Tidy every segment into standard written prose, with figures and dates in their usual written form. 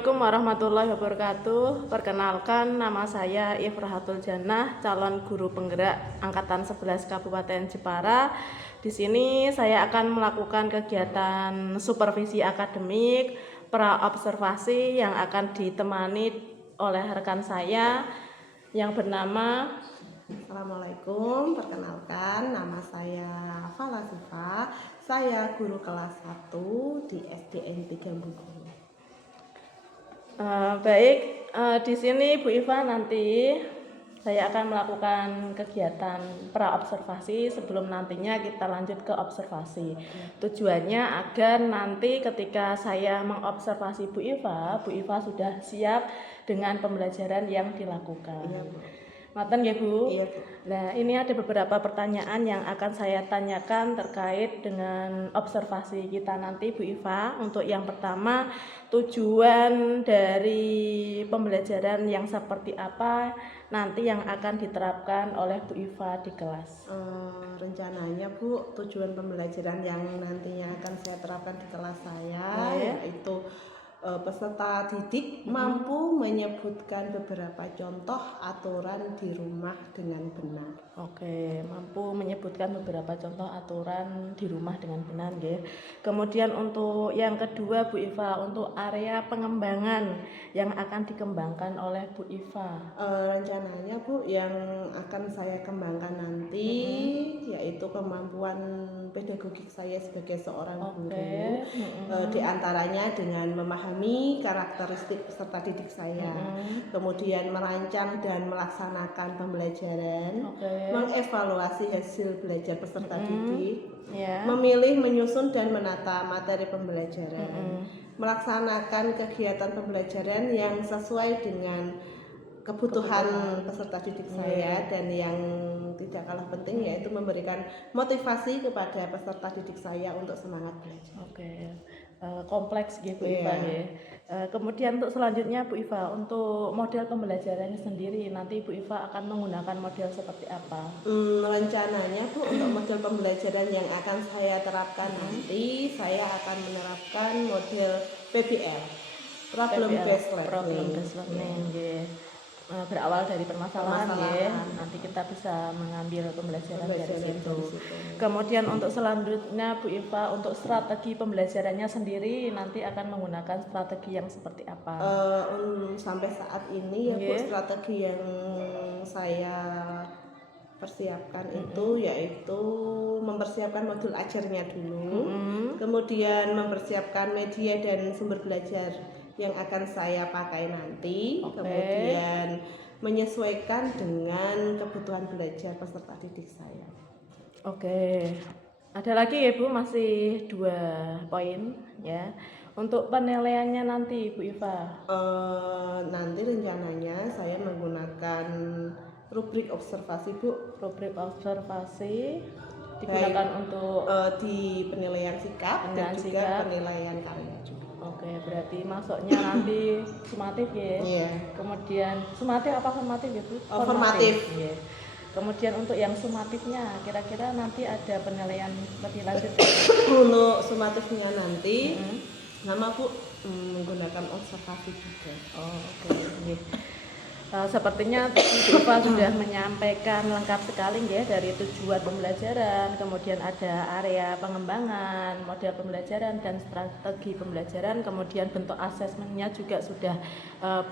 Assalamualaikum warahmatullahi wabarakatuh. Perkenalkan, nama saya Ifrahatul Jannah, calon guru penggerak angkatan 11 Kabupaten Jepara. Di sini saya akan melakukan kegiatan supervisi akademik, pra-observasi yang akan ditemani oleh rekan saya yang bernama. Assalamualaikum, perkenalkan nama saya Fala Sifa. Saya guru kelas 1 di SDN 3 Bungkulu. Di sini Bu Iva nanti saya akan melakukan kegiatan pra-observasi sebelum nantinya kita lanjut ke observasi. Tujuannya agar nanti ketika saya mengobservasi Bu Iva sudah siap dengan pembelajaran yang dilakukan. Iya, Bu. Maten ya Bu? Iya, Bu. Nah, ini ada beberapa pertanyaan yang akan saya tanyakan terkait dengan observasi kita nanti Bu Iva. Untuk yang pertama, tujuan dari pembelajaran yang seperti apa nanti yang akan diterapkan oleh Bu Iva di kelas? Rencananya Bu, tujuan pembelajaran yang nantinya akan saya terapkan di kelas saya yaitu peserta didik mampu menyebutkan beberapa contoh aturan di rumah dengan benar. Oke, mampu menyebutkan beberapa contoh aturan di rumah dengan benar, ya. Kemudian untuk yang kedua Bu Iva, untuk area pengembangan yang akan dikembangkan oleh Bu Iva. Rencananya Bu, yang akan saya kembangkan nanti yaitu kemampuan pedagogik saya sebagai seorang guru. Di antaranya dengan memahami karakteristik peserta didik saya, kemudian merancang dan melaksanakan pembelajaran, mengevaluasi hasil belajar peserta didik, memilih, menyusun dan menata materi pembelajaran, melaksanakan kegiatan pembelajaran yang sesuai dengan kebutuhan peserta didik saya, dan yang tidak kalah penting yaitu memberikan motivasi kepada peserta didik saya untuk semangat belajar. Kompleks gitu Bu Iva ya. Kemudian untuk selanjutnya Bu Iva, untuk model pembelajarannya sendiri nanti Bu Iva akan menggunakan model seperti apa? Rencananya Bu, untuk model pembelajaran yang akan saya terapkan nanti saya akan menerapkan model PBL, Problem Based Learning. Berawal dari permasalahan ya, nanti kita bisa mengambil pembelajaran dari situ. Kemudian untuk selanjutnya Bu Iva, untuk strategi pembelajarannya sendiri nanti akan menggunakan strategi yang seperti apa? Sampai saat ini ya Bu, strategi yang saya persiapkan itu yaitu mempersiapkan modul ajarnya dulu, kemudian mempersiapkan media dan sumber belajar yang akan saya pakai nanti, kemudian menyesuaikan dengan kebutuhan belajar peserta didik saya. Ada lagi ya Bu, masih 2 poin ya. Untuk penilaiannya nanti Bu Iva? Nanti rencananya saya menggunakan rubrik observasi Bu. Rubrik observasi digunakan untuk di penilaian sikap dan juga penilaian karya juga. Berarti masuknya nanti sumatif ya. Kemudian sumatif apa formatif ya Bu? Formatif. Kemudian untuk yang sumatifnya kira-kira nanti ada penilaian lebih lanjut. Untuk sumatifnya nanti nama Bu menggunakan observasi juga. Sepertinya Bu Iva sudah menyampaikan lengkap sekali ya, dari tujuan pembelajaran, kemudian ada area pengembangan, model pembelajaran dan strategi pembelajaran, kemudian bentuk asesmennya juga sudah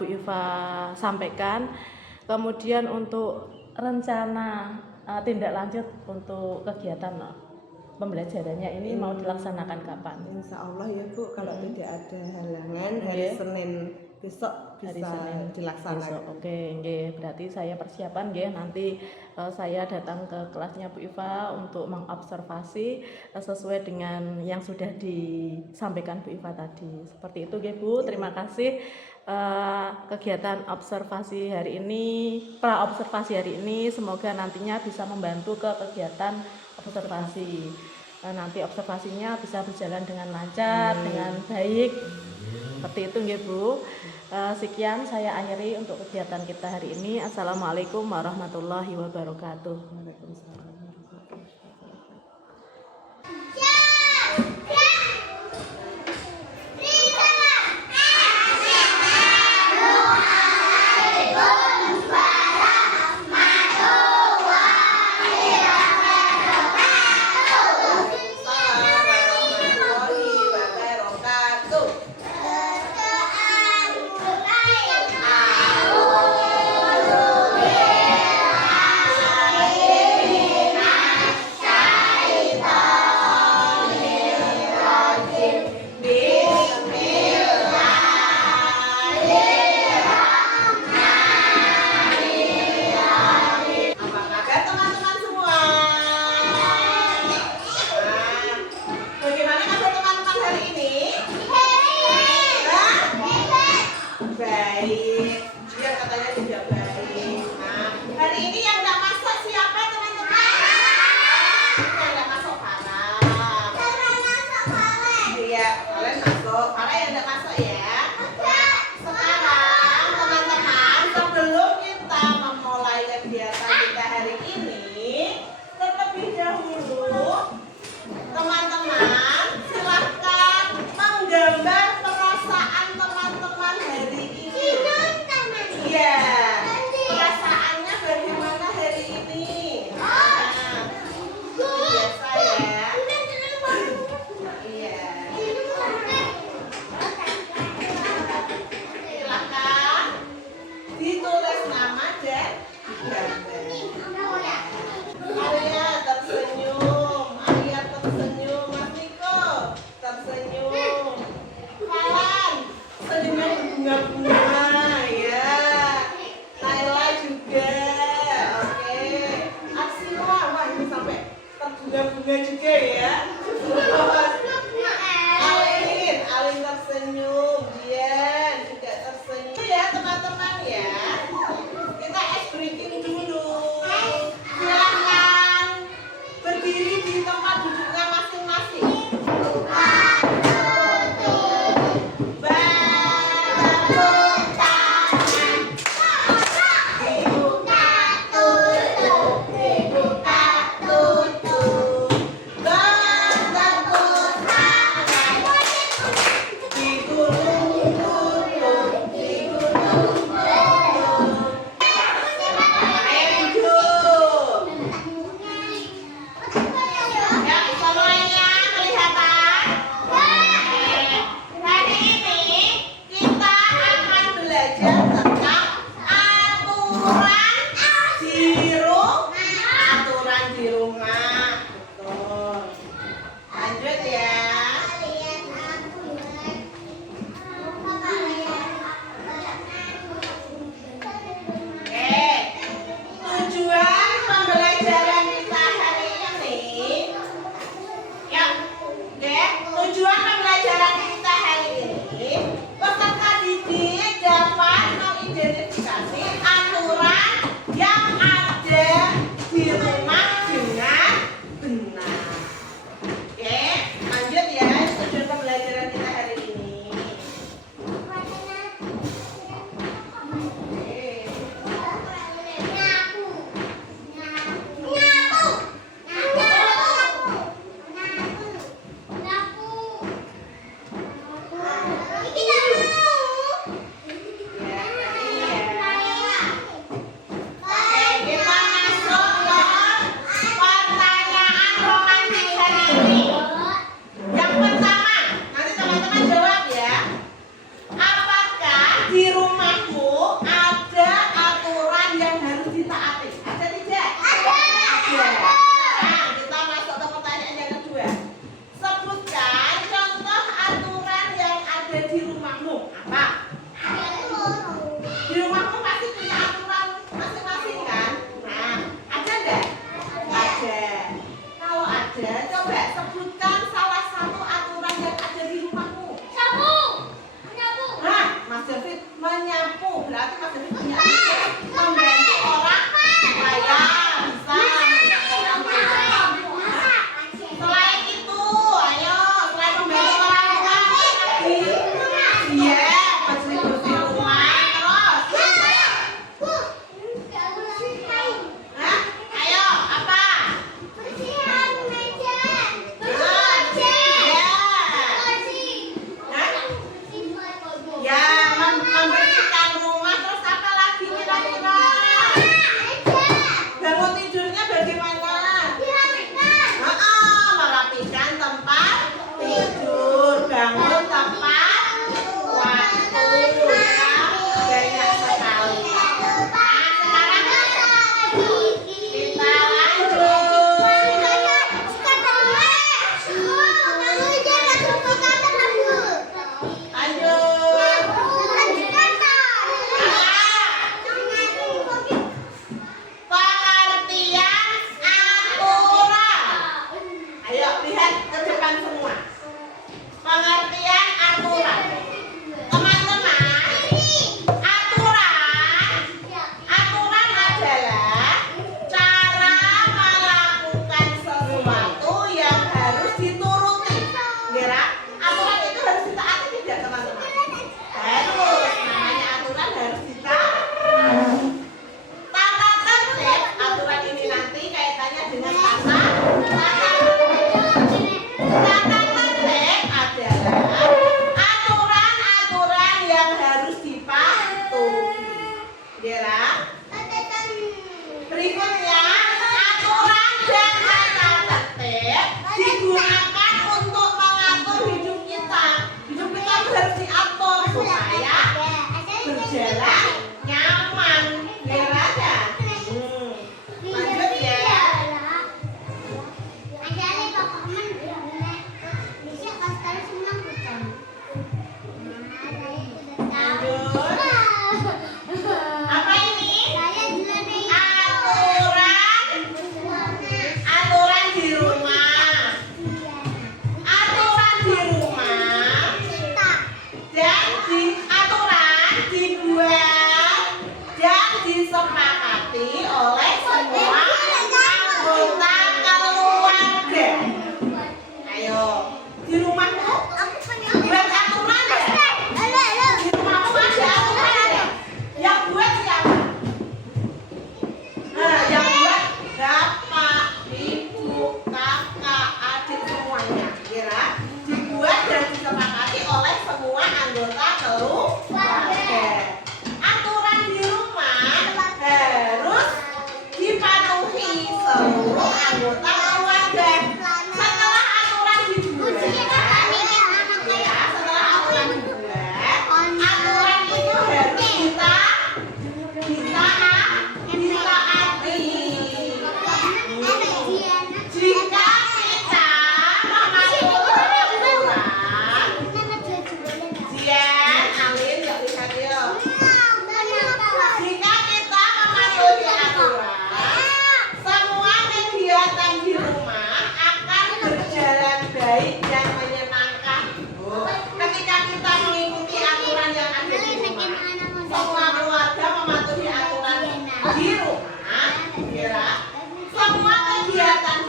Bu Iva sampaikan. Kemudian untuk rencana tindak lanjut untuk kegiatan pembelajarannya ini mau dilaksanakan kapan? Insya Allah ya Bu, kalau tidak ada halangan hari Senin besok bisa dilaksanakan. Berarti saya persiapan nanti saya datang ke kelasnya Bu Iva untuk mengobservasi sesuai dengan yang sudah disampaikan Bu Iva tadi. Seperti itu Bu. Terima kasih. Kegiatan observasi hari ini, pra-observasi hari ini semoga nantinya bisa membantu ke kegiatan observasi. Nanti observasinya bisa berjalan dengan lancar, dengan baik. Seperti itu Bu. Sekian saya akhiri untuk kegiatan kita hari ini. Assalamualaikum warahmatullahi wabarakatuh. Waalaikumsalam. Arya tersenyum, Arya tersenyum, Mas Niko tersenyum. Falan senyumnya berbunga-bunga ya. Naila juga, oke. Arsila, wah ini sampai terbunga-bunga juga ya. Alin tersenyum, Dian juga tersenyum ya teman-teman ya. Kita ice breaking dulu.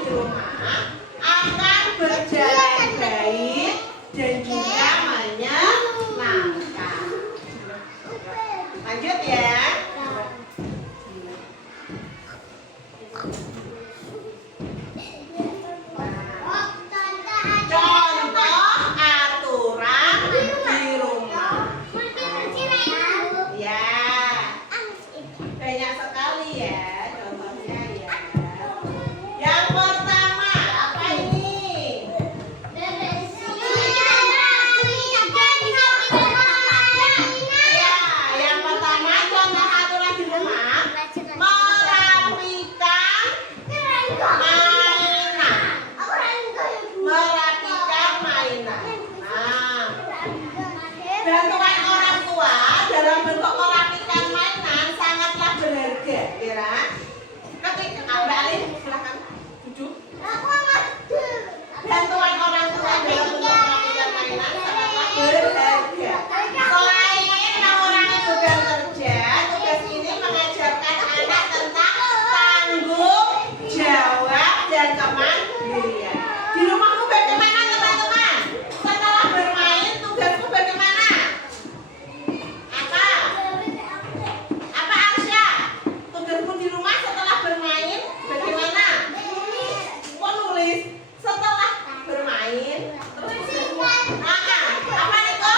rumah akan berjalan baik dan juga menyenangkan. Lanjut ya. Contoh aturan di rumah. Ya, banyak sekali ya contohnya ya. Yang pertama apa ini? Ya, yang pertama contoh aturan di rumah merapikan mainan. Merapikan mainan. Nah, bantuan orang tua dalam bentuk merapikan mainan sangatlah berharga, Kira. Ketika Mbak Alin, silakan duduk. Bantuan orang tua dalam bentuk merapikan mainan sangatlah berharga. Selain orang itu bekerja, tugas ini mengajarkan anak tentang tanggung jawab dan kemandirian. Di rumahmu bagaimana teman-teman? Setelah bermain, tugasmu bagaimana? Apa? Apa Arsya? Tugasmu di rumah setelah bermain bagaimana? Kok nulis? Setelah bermain, terus tugasmu. Apa itu?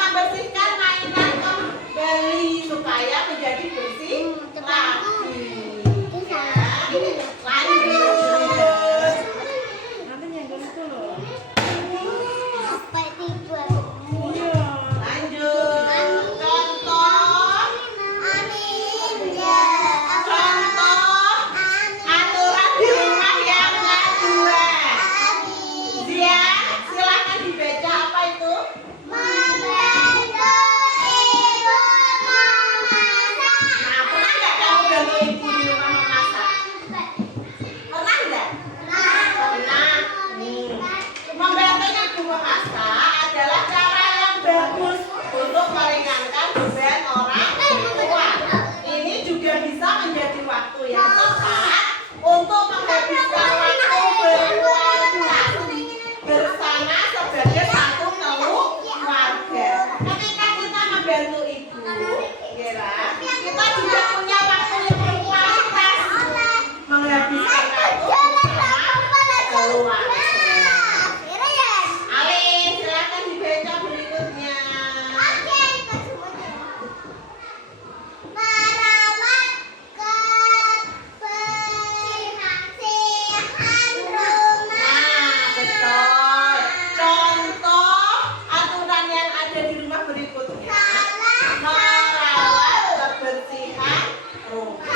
Membersihkan mainan kembali supaya menjadi bersih lagi. Ya, lanjut. Nanti nyenggol itu loh. Lanjut. Contoh aturan di rumah yang kedua. Zia, silakan dibaca apa itu? Nah, pernah nggak kamu bantu ibu di rumah memasak? Pernah nggak? Pernah. Membantu ibu memasak adalah cara yang bagus untuk meringankan beban orang tua. Ini juga bisa menjadi waktu yang tepat untuk menghabiskan waktu berkualitas bersama sebagai satu keluarga. Ketika kita membantu ibu, Kira, kita juga punya waktu yang berkualitas menghabiskan waktu bersama keluarga. Alin, silakan dibaca berikutnya. Nah, betul. Contoh aturan yang ada di rumah berikutnya. Merawat kebersihan rumah.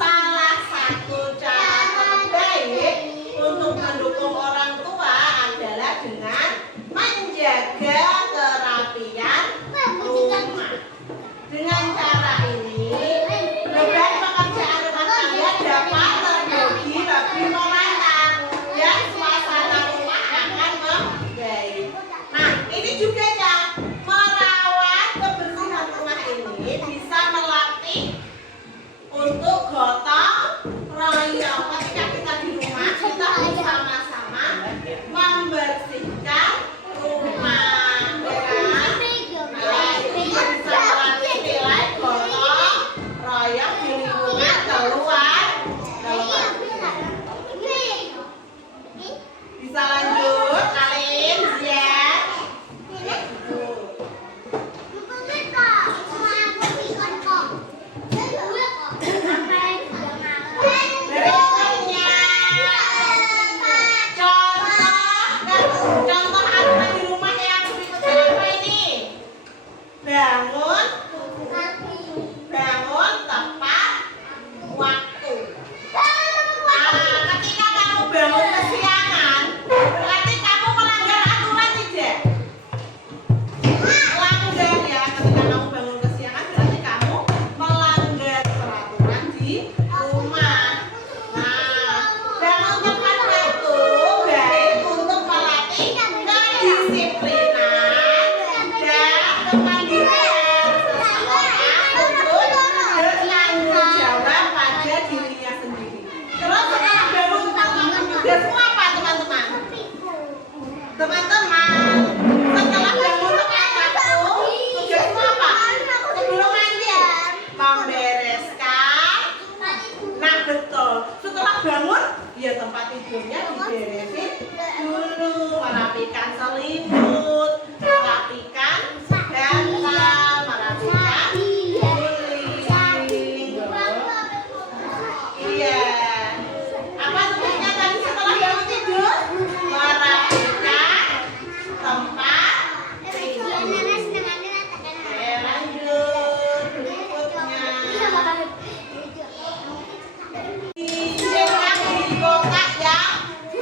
Salah satu cara terbaik untuk mendukung orang tua adalah dengan menjaga kerapian rumah. Dengan cara ini, beban pekerjaan rumah tangga dapat terbagi lebih merata dan suasana rumah akan membaik. Nah, ini juga ya, merawat kebersihan rumah ini bisa melatih untuk gotong royong. Ketika kita di rumah, kita bersama-sama membersihkan rumah. Nah, ini bisa melatih nilai gotong royong di lingkungan keluarga. Bisa lanjut, Alin, Zia. tidurnya diberesin dulu, merapikan selimut, merapikan bantal, merapikan guling. Iya. Apa tugasnya tadi setelah bangun tidur? Merapikan tempat tidur. Lanjut berikutnya. Yang di kotak yang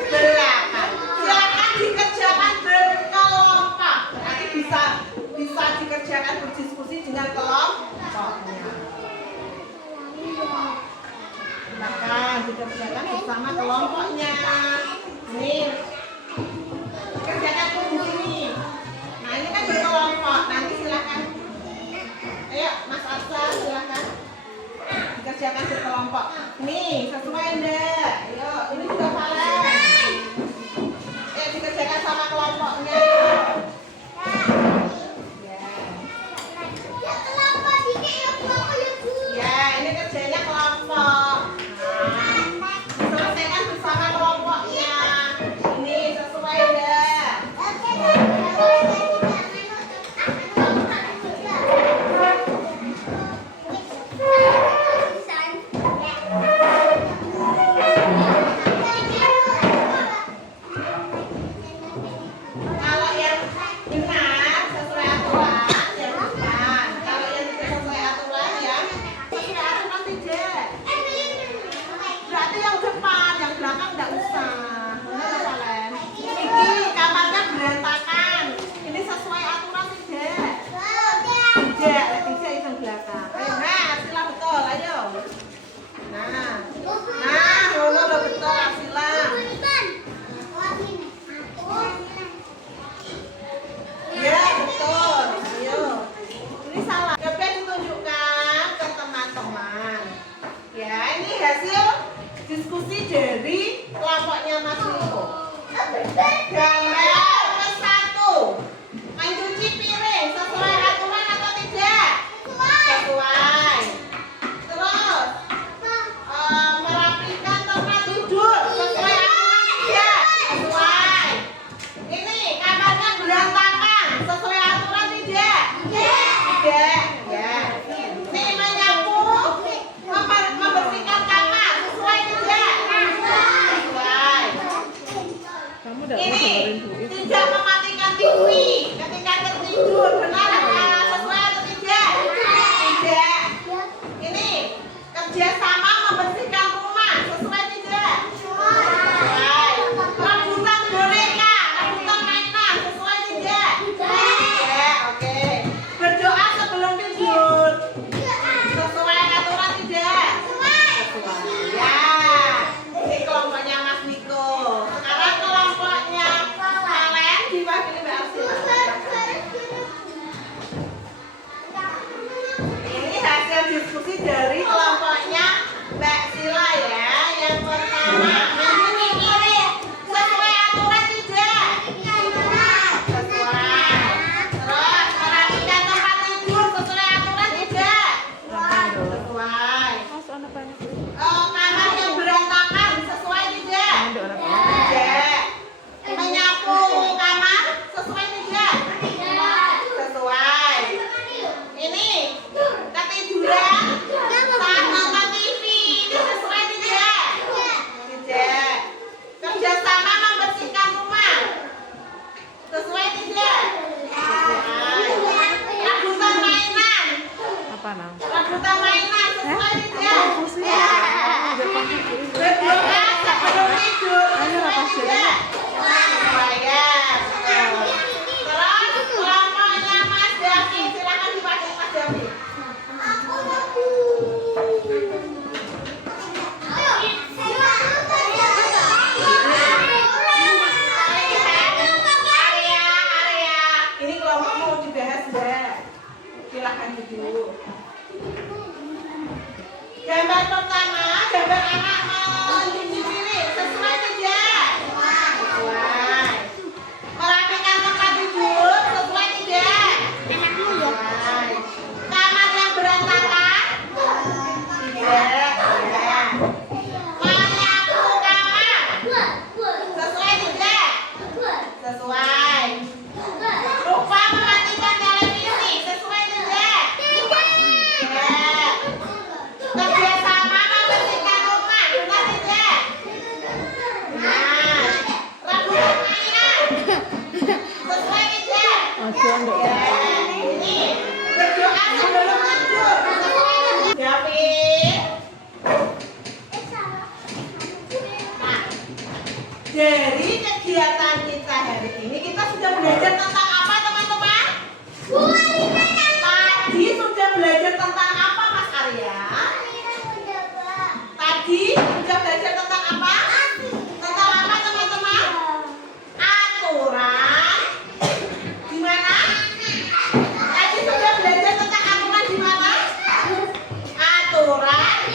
belakang. Silakan dikerjakan berkelompok. Nanti bisa dikerjakan berdiskusi dengan kelompoknya. Silakan dikerjakan bersama kelompoknya. Nih, kerjakan di sini. Nah ini kan berkelompok. Nanti silakan. Ayo, Mas Arsa silakan dikerjakan berkelompok. Nih, sesuai enggak? Ayo, ini juga Valen. Ayo dikerjakan sama kelompoknya. Ya, ini kerjanya kelompok. Selesaikan bersama kelompoknya. Ini sesuai enggak? Kalau yang benar sesuai aturan ya bukan. Kalau yang tidak sesuai aturan ya sesuai aturan tidak. Berarti yang depan, yang belakang enggak usah. Benar Valen? Ini kamarnya berantakan. Ini sesuai aturan tidak? Tidak, tidak yang belakang. Ayo, nah, sila betul, ayo. Nah, udah betul, sila. Ya, betul. Ayo. Ini salah. Coba ditunjukkan ke teman-teman. Ya, ini hasil diskusi dari kelompoknya Mas Niko. Gambar ke-1. Mencuci piring sesuai aturan atau tidak? Sesuai. Terus merapikan tempat tidur sesuai aturan tidak? Sesuai. Ini kamarnya berantakan sesuai aturan tidak? Tidak. Ya. Ini menyapu, membersihkan kamar sesuai tidak? Sesuai. Kamu udah Ini dengerin Bu Iva? tidak mematikan TV ketika tertidur, benar apa? Sesuai atau tidak? Tidak. Ini kerjasama membersihkan rumah, sesuai tidak? Sesuai. Rebutan boneka, rebutan mainan, sesuai tidak? Tidak. Oke. Berdoa sebelum tidur, sesuai aturan tidak? Sesuai. Ya. Ini kelompoknya Mas Niko. Sekarang kelompoknya Valen diwakili Mbak Arsila. Ini hasil diskusi dari kelompoknya Mbak Sila ya. Yang pertama, mencuci piring sesuai aturan tidak? Sesuai. Terus merapikan tempat tidur sesuai aturan tidak? Sesuai. Mas, anak banyak Bu. Kamar yang berantakan sesuai tidak? Ada anak banyak. Tidak. Menyapu kamar sesuai tidak? Sesuai. Ini ketiduran saat nonton TV ini sesuai tidak? Tidak. Kerjasama membersihkan rumah sesuai tidak? Sesuai. Rebutan mainan, Apa Nang? rebutan mainan sesuai tidak? Udah pasti Bu Iva. Berdoa sebelum tidur Ayo, sesuai lepas tidak? Sesuai ya. Terus kelompoknya Mas Davi, silakan dipakai Mas Davi. Area. Ini kelompok mau dibahas enggak? Silakan dulu. Gambar pertama, gambar anak mencuci piring sesuai tidak? Sesuai. Merapikan tempat tidur sesuai tidak? Sesuai. Kamar yang berantakan? Tidak. Menyapu kamar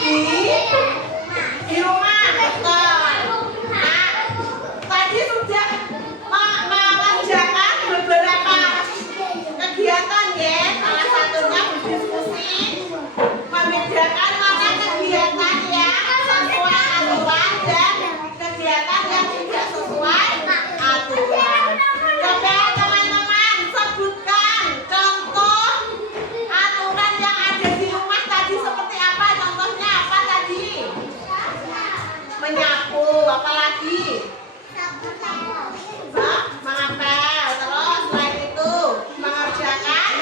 di rumah, betul. Nah, tadi sudah mengerjakan beberapa kegiatan ya, salah satunya berdiskusi, membedakan mana kegiatan yang sesuai aturan dan kegiatan yang tidak sesuai aturan. Coba teman-teman sebutkan contoh aturan yang ada di rumah tadi seperti apa? Contohnya apa tadi? Menyapu, apalagi? Mengapel, terus selain itu mengerjakan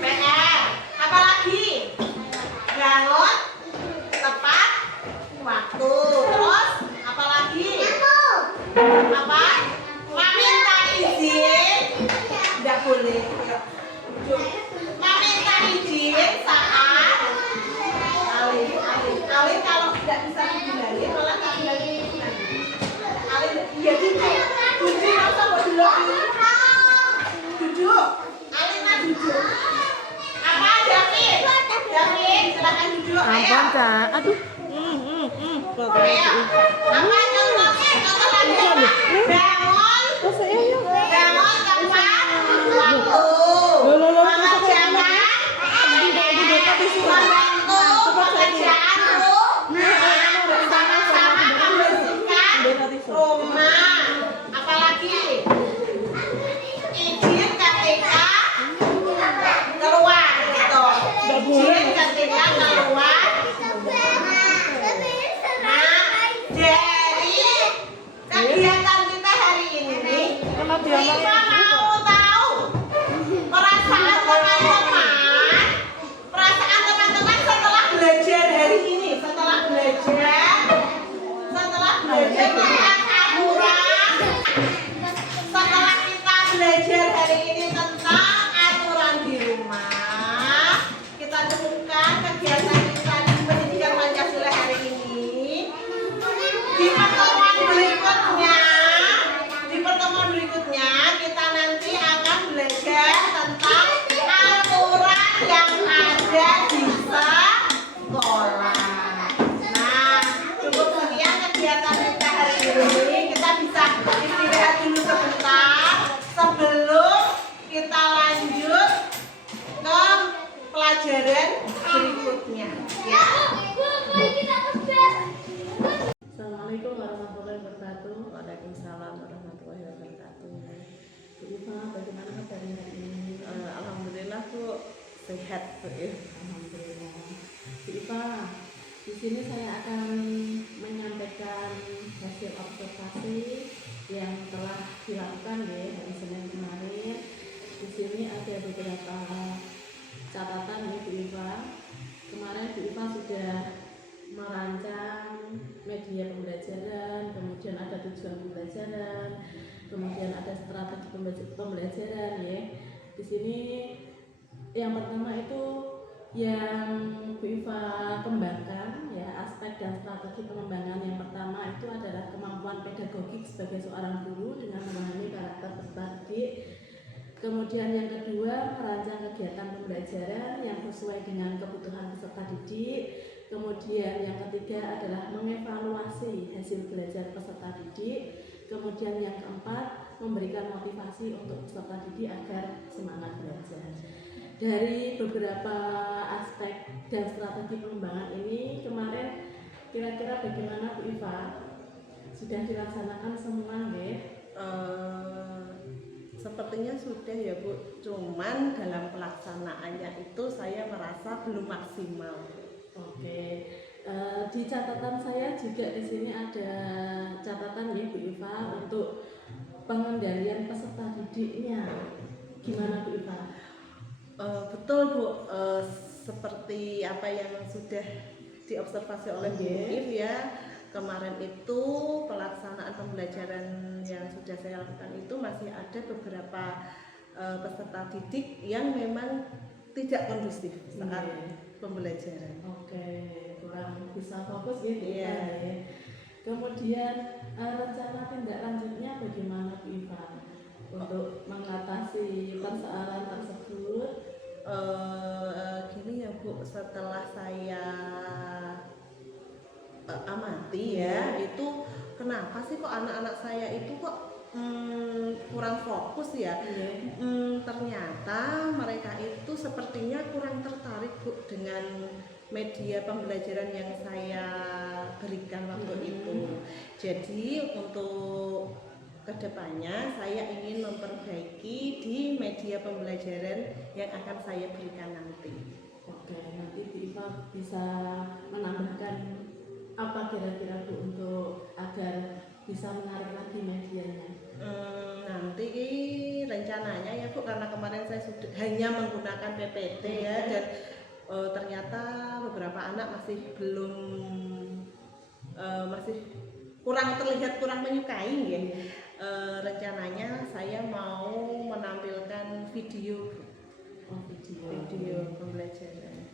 PR, apalagi? Bangun tepat waktu, terus apalagi? Apa? Meminta izin, tidak boleh. Meminta izin saat Alin kalau tidak bisa dibilangin malah tak bilangin. Alin ya duduk masa mau duduk. Alin mah duduk. Apa David silakan duduk. Ayo. Aduh. Ayo. Apa contohnya? Contoh lagi apa? Bangun tepat waktu. Membantu pekerjaanmu. Bersama-sama membersihkan rumah. Apalagi? Izin ketika keluar gitu. Izin ketika keluar. Nah, dari kegiatan kita hari ini, kita mau tahu perasaan teman-teman setelah belajar hari ini, setelah belajar tentang aturan, setelah kita belajar hari ini tentang aturan di rumah, kita temukan kegiatan kita di pendidikan Pancasila hari ini. Di pertemuan berikutnya kita nanti akan belajar tentang aturan yang ada di sekolah. Nah, cukup sekian kegiatan kita hari ini. Kita bisa istirahat dulu sebentar sebelum kita lanjut ke pelajaran berikutnya. Ya. Assalamualaikum warahmatullahi wabarakatuh. Waalaikumsalam warahmatullahi wabarakatuh. Bu Iva, bagaimana kabarnya hari ini? Alhamdulillah Bu, sehat Bu. Alhamdulillah. Bu Iva, di sini saya akan menyampaikan hasil observasi yang telah dilakukan ya hari Senin kemarin. Di sini ada beberapa catatan ya Bu Iva. Kemarin Bu Iva sudah merancang media pembelajaran, kemudian ada tujuan pembelajaran, kemudian ada strategi pembelajaran ya. Di sini yang pertama itu yang Bu Iva kembangkan ya, aspek dan strategi pengembangan yang pertama itu adalah kemampuan pedagogik sebagai seorang guru dengan memahami karakter peserta didik. Kemudian yang kedua, merancang kegiatan pembelajaran yang sesuai dengan kebutuhan peserta didik. Kemudian yang ketiga adalah mengevaluasi hasil belajar peserta didik. Kemudian yang keempat, memberikan motivasi untuk peserta didik agar semangat belajar. Dari beberapa aspek dan strategi pengembangan ini kemarin kira-kira bagaimana Bu Iva? Sudah dilaksanakan semua nggih? Sepertinya sudah ya Bu, cuman dalam pelaksanaannya itu saya merasa belum maksimal. Oke, di catatan saya juga di sini ada catatan ya Bu Iva untuk pengendalian peserta didiknya. Gimana Bu Iva? Betul Bu, seperti apa yang sudah diobservasi oleh Bu If ya, kemarin itu pelaksanaan pembelajaran yang sudah saya lakukan itu masih ada beberapa peserta didik yang memang tidak kondusif saat pembelajaran. Oke, kurang bisa fokus gitu ya. Kemudian rencana tindak lanjutnya bagaimana Bu Iva untuk mengatasi persoalan tersebut? Gini ya Bu, setelah saya nanti ya, itu kenapa sih kok anak-anak saya itu kok kurang fokus ya. Ternyata mereka itu sepertinya kurang tertarik Bu dengan media pembelajaran yang saya berikan waktu itu. Jadi untuk kedepannya saya ingin memperbaiki di media pembelajaran yang akan saya berikan nanti. Oke, nanti Bu Iva bisa menambahkan apa kira-kira Bu untuk agar bisa menarik lagi medianya? Nanti rencananya ya Bu, karena kemarin saya sudah hanya menggunakan PPT ya, dan ternyata beberapa anak masih belum masih terlihat kurang menyukai ya. Rencananya saya mau menampilkan video pembelajaran.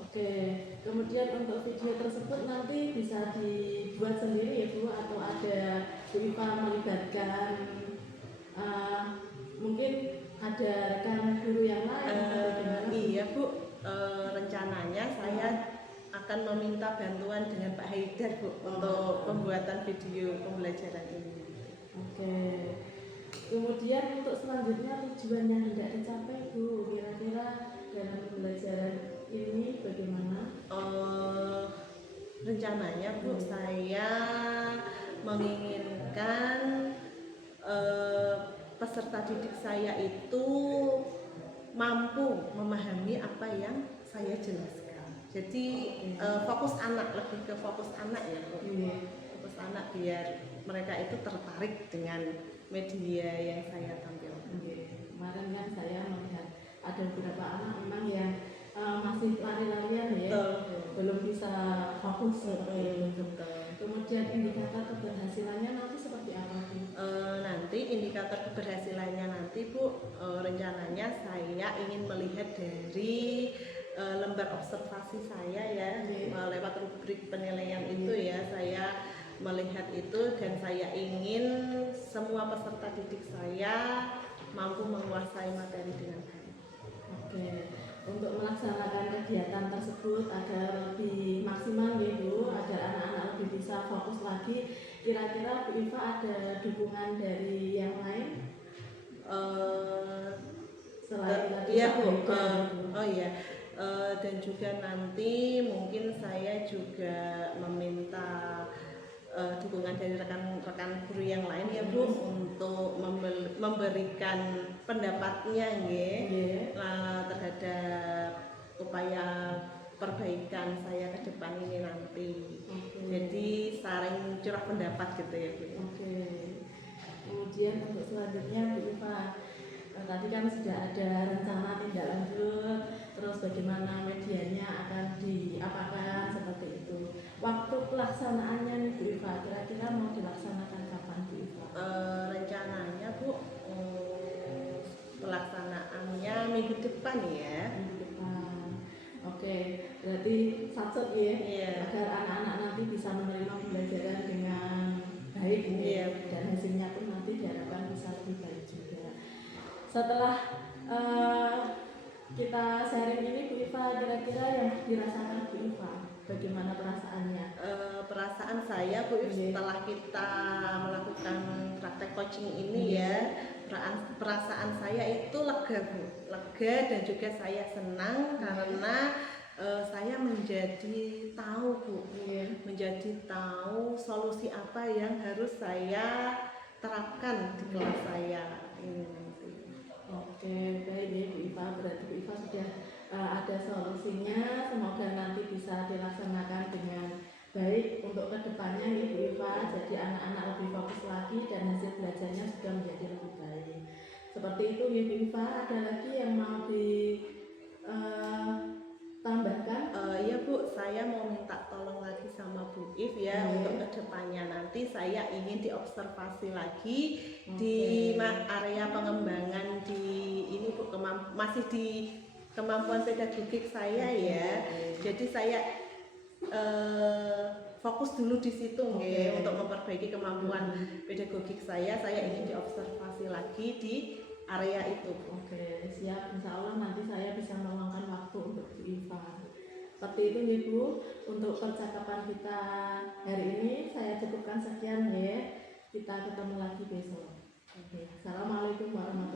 Oke, kemudian untuk video tersebut nanti bisa dibuat sendiri ya Bu, atau ada Bu Iva melibatkan mungkin ada rekan guru yang lain atau bagaimana? Iya Bu, rencananya saya akan meminta bantuan dengan Pak Haidar Bu untuk pembuatan video pembelajaran ini. Oke, kemudian untuk selanjutnya tujuan yang hendak dicapai Bu, kira-kira dalam pembelajaran ini bagaimana? Rencananya Bu, saya menginginkan peserta didik saya itu mampu memahami apa yang saya jelaskan. Jadi fokus anak, lebih ke fokus anak ya Bu. Fokus anak biar mereka itu tertarik dengan media yang saya tampilkan. Kemarin kan saya melihat ada beberapa anak memang yang masih lari-larian ya, belum bisa fokus. Kemudian indikator keberhasilannya nanti seperti apa Bu? Nanti indikator keberhasilannya nanti Bu, rencananya saya ingin melihat dari lembar observasi saya ya, lewat rubrik penilaian itu ya, saya melihat itu dan saya ingin semua peserta didik saya mampu menguasai materi dengan baik. Oke, untuk melaksanakan kegiatan tersebut agar lebih maksimal ya Bu, agar anak-anak lebih bisa fokus lagi, kira-kira Bu Iva ada dukungan dari yang lain? Selain tadi iya Bu, oh iya. Dan juga nanti mungkin saya juga meminta dukungan dari rekan-rekan guru yang lain ya Bu, untuk memberikan pendapatnya terhadap upaya perbaikan saya ke depan ini nanti. Jadi saling curah pendapat gitu ya Bu. Kemudian untuk selanjutnya Bu Iva, tadi kan sudah ada rencana tindak lanjut, terus bagaimana medianya akan diapakan seperti itu. Waktu pelaksanaannya nih Bu Iva, kira-kira mau dilaksanakan kapan Bu Iva? Rencananya Bu, pelaksanaannya minggu depan ya. Minggu depan. Oke, berarti satset ya, agar anak-anak nanti bisa menerima pembelajaran dengan baik dan hasilnya pun nanti diharapkan bisa lebih baik juga. Setelah kita sharing ini Bu Iva, kira-kira yang dirasakan Bu Iva, bagaimana perasaannya? Perasaan saya Bu, setelah kita melakukan praktek coaching ini ya, perasaan saya itu lega Bu, lega dan juga saya senang karena saya menjadi tahu Bu, menjadi tahu solusi apa yang harus saya terapkan di kelas saya ini nanti. Oke, baik ya Bu Iva, berarti Bu Iva sudah ada solusinya, semoga nanti bisa dilaksanakan dengan baik untuk kedepannya ya Bu Iva, jadi anak-anak lebih fokus lagi dan hasil belajarnya juga menjadi lebih baik. Seperti itu ya Bu Iva, ada lagi yang mau ditambahkan? Iya Bu, saya mau minta tolong lagi sama Bu If ya, untuk kedepannya nanti saya ingin diobservasi lagi di area pengembangan di ini Bu, masih di kemampuan pedagogik saya ya. Jadi saya fokus dulu di situ untuk memperbaiki kemampuan pedagogik saya ingin diobservasi lagi di area itu. Siap, insya Allah nanti saya bisa meluangkan waktu untuk Bu Iva. Seperti itu nih Bu, untuk percakapan kita hari ini saya cukupkan sekian ya. Kita ketemu lagi besok. Oke. Assalamualaikum warahmatullahi wabarakatuh.